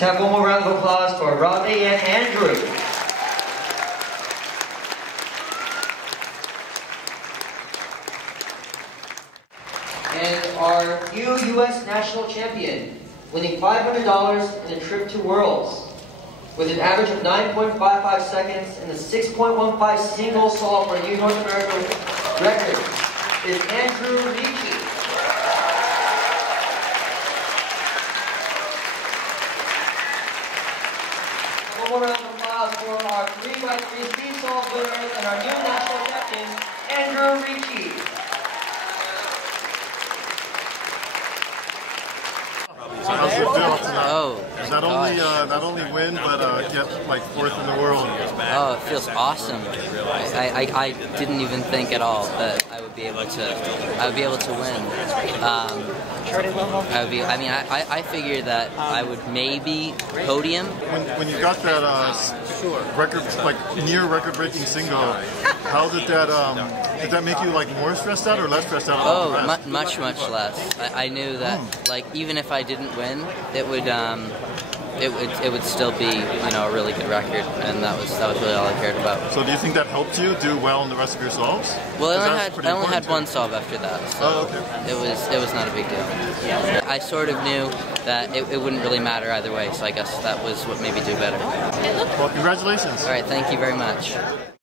Let's have one more round of applause for Robbie and Andrew. And our new U.S. national champion, winning $500 in a trip to Worlds, with an average of 9.55 seconds and a 6.15 single solve for a new North American record, is Andrew Ricci. One more round of applause for our 3x3 speed solve winner and our new national champion, Andrew Ricci. How's it feel tonight? Oh, not only win, but get like 4th in the world. Oh, it feels awesome. I didn't even think at all that I would be able to win. I figured that I would maybe podium. When you got that record, like near record-breaking single, how did that make you like more stressed out or less stressed out? Oh, much less. I knew that like even if I didn't win, it would still be, you know, a really good record, and that was really all I cared about. So do you think that helped you do well in the rest of your solves? Well, I only had one solve after that, so it was not a big deal. I sort of knew that it wouldn't really matter either way, so I guess that was what made me do better. Well, congratulations. All right, thank you very much.